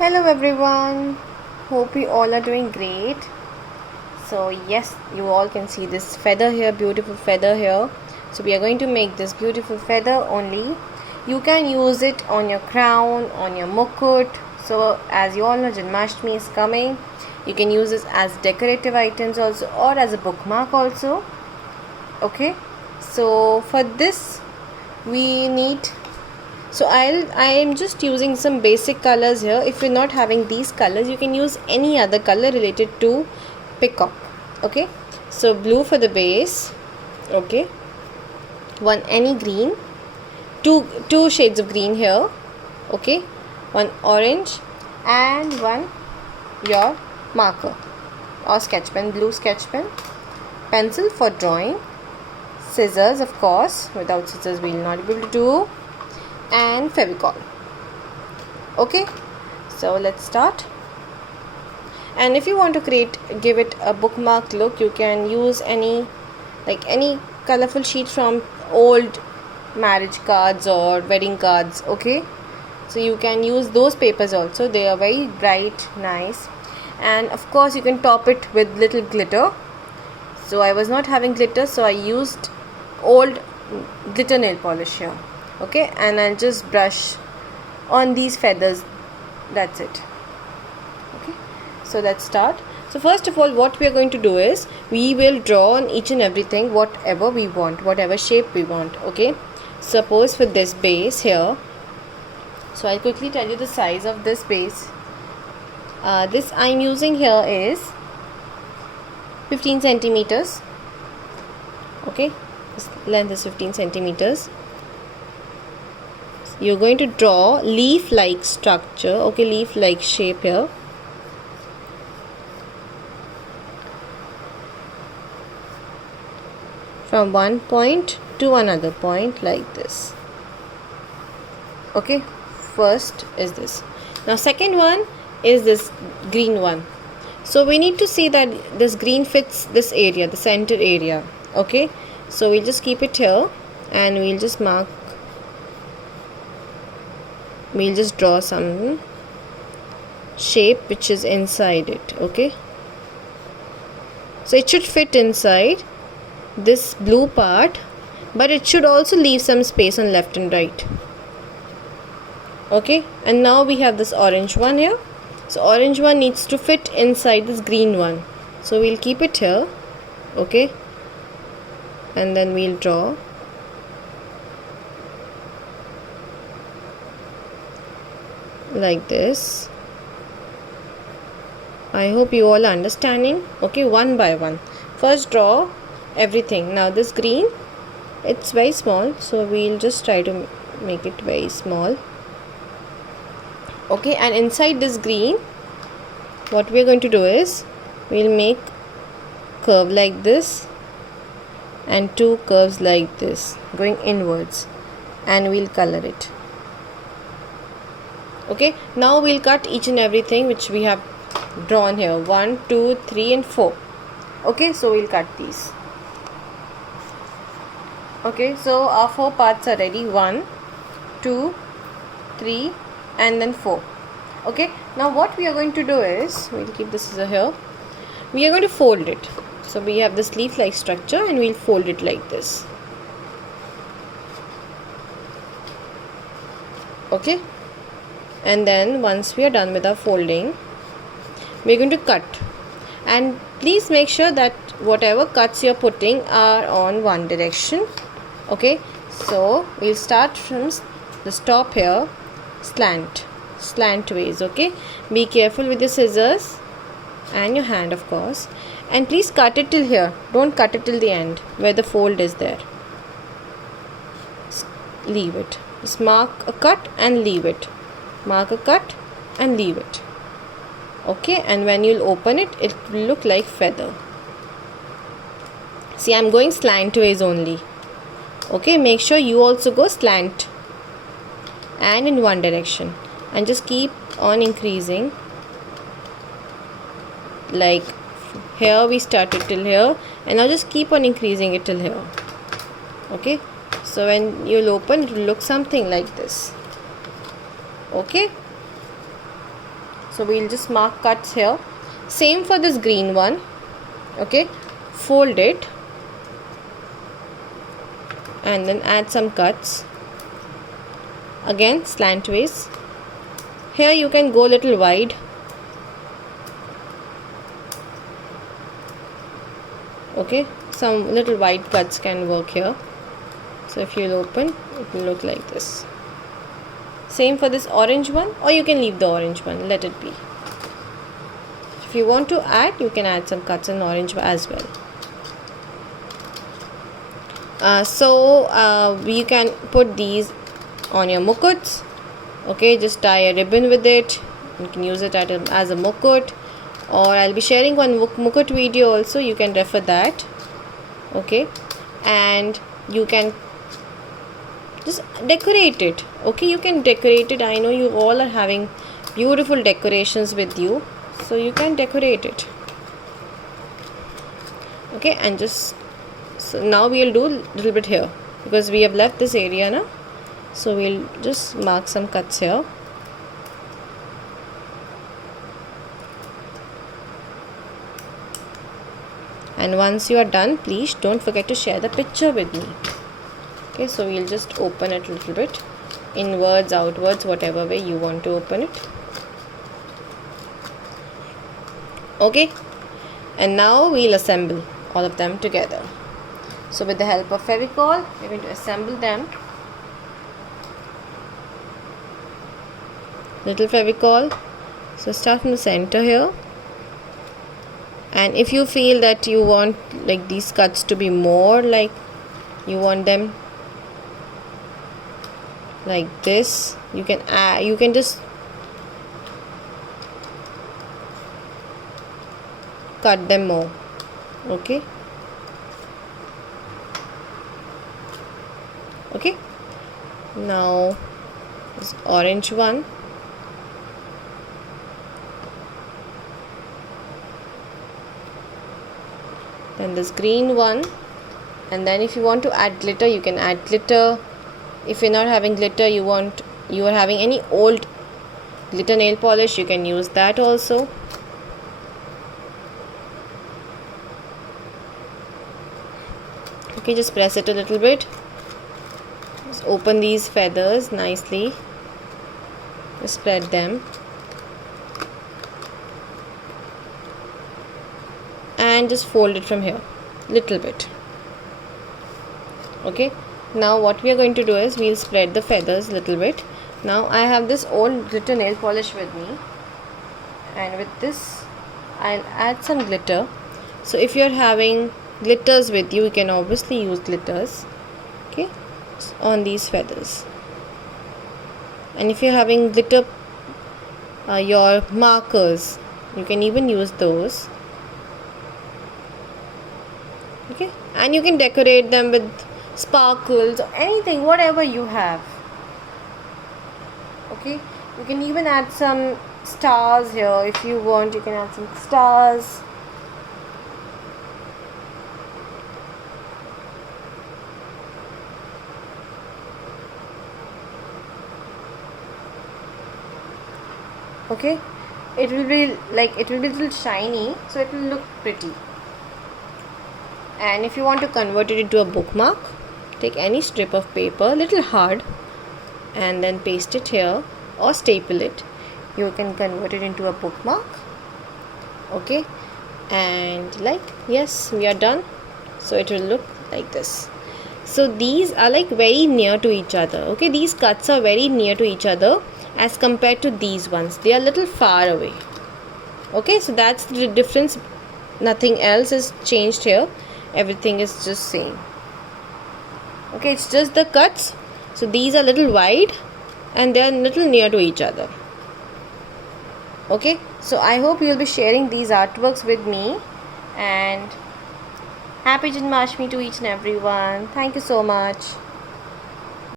Hello everyone, hope you all are doing great. So yes, you all can see this feather here, beautiful feather here. So we are going to make this beautiful feather only. You can use it on your crown, on your mukut. So as you all know, Janmashtami is coming. You can use this as decorative items also, or as a bookmark also. Okay, so for this we need, I am just using some basic colors here. If you're not having these colors, you can use any other color related to peacock. Okay, so blue for the base. Okay, one any green, two shades of green here. Okay, one orange and one your marker or sketch pen, blue sketch pen, pencil for drawing, scissors of course, without scissors we will not be able to do, and Fevicol. Okay, so let's start. And if you want to give it a bookmark look, you can use any colorful sheet from old marriage cards or wedding cards. Okay, so you can use those papers also. They are very bright, nice, and of course you can top it with little glitter. So I was not having glitter, so I used old glitter nail polish here. Okay, and I'll just brush on these feathers. That's it. Okay, so let's start. So first of all, what we are going to do is we will draw on each and everything whatever we want, whatever shape we want. Okay, suppose for this base here, so I'll quickly tell you the size of this base. This I'm using here is 15 centimeters. Okay, this length is 15 centimeters. You're going to draw leaf like structure. Okay, leaf like shape here. From one point to another point like this. Okay, first is this. Now second one is this green one. So we need to see that this green fits this area, the center area. Okay, so we'll just keep it here and we'll just mark. We'll just draw some shape which is inside it. Okay, so it should fit inside this blue part, but it should also leave some space on left and right. Okay, and now we have this orange one here. So orange one needs to fit inside this green one, so we'll keep it here. Okay, and then we'll draw like this. I hope you all are understanding. Okay, one by one. First draw everything. Now this green, it's very small, so we'll just try to make it very small. Okay, and inside this green, what we're going to do is we'll make curve like this and two curves like this going inwards, and we'll color it. Okay, now we'll cut each and everything which we have drawn here. 1, 2, 3 and 4. Okay, so we'll cut these. Okay, so our 4 parts are ready. 1, 2, 3 and then 4. Okay, now what we are going to do is, we'll keep the scissor here. We are going to fold it. So we have this leaf like structure and we'll fold it like this. Okay, and then once we are done with our folding, we're going to cut. And please make sure that whatever cuts you're putting are on one direction. Okay, so we'll start from the top here, slant ways. Okay, be careful with your scissors and your hand of course, and please cut it till here. Don't cut it till the end where the fold is there. Leave it. Just mark a cut and leave it. Mark a cut and leave it. Okay, and when you'll open it, it will look like feather. See, I'm going slantways only. Okay, make sure you also go slant and in one direction, and just keep on increasing. Like here we started till here, and now just keep on increasing it till here. Okay, so when you'll open, it will look something like this. Okay, So we'll just mark cuts here. Same for this green one. Okay, fold it and then add some cuts. Again slantways. Here you can go a little wide. Okay, some little wide cuts can work here. So if you'll open, it will look like this. Same for this orange one, or you can leave the orange one, let it be. If you want to add, you can add some cuts in orange as well. You can put these on your mukuts. Okay, just tie a ribbon with it. You can use it as a mukut, or I'll be sharing one mukut video also, you can refer that. Okay, and you can just decorate it. Okay, you can decorate it. I know you all are having beautiful decorations with you, so you can decorate it. Okay, and just so now we'll do a little bit here because we have left this area now. So we'll just mark some cuts here. And once you are done, please don't forget to share the picture with me. Okay, so we'll just open it a little bit, inwards, outwards, whatever way you want to open it. Okay, and now we'll assemble all of them together. So with the help of Fevicol, we're going to assemble them. Little Fevicol. So start from the center here. And if you feel that you want like these cuts to be more, like you want them like this, you can add, you can just cut them more. Okay, okay, now this orange one. Then this green one, and then if you want to add glitter, you can add glitter. If you're not having glitter, you are having any old glitter nail polish, you can use that also. Okay, just press it a little bit. Just open these feathers nicely. Just spread them. And just fold it from here little bit. Okay, now what we are going to do is we'll spread the feathers a little bit. Now I have this old glitter nail polish with me, and with this I'll add some glitter. So if you're having glitters with you, you can obviously use glitters. Okay, on these feathers. And if you're having glitter your markers, you can even use those. Okay, and you can decorate them with sparkles or anything, whatever you have. Okay, you can even add some stars here if you want. You can add some stars. Okay, it will be a little shiny, so it will look pretty. And if you want to convert it into a bookmark, take any strip of paper, little hard, and then paste it here or staple it. You can convert it into a bookmark. Okay, and yes, we are done. So it will look like this. So these are very near to each other. Okay, these cuts are very near to each other as compared to these ones. They are a little far away. Okay, so that's the difference. Nothing else is changed here. Everything is just same. Okay, it's just the cuts. So these are little wide and they are little near to each other. Okay, so I hope you will be sharing these artworks with me, and happy Janmashtami to each and everyone. Thank you so much.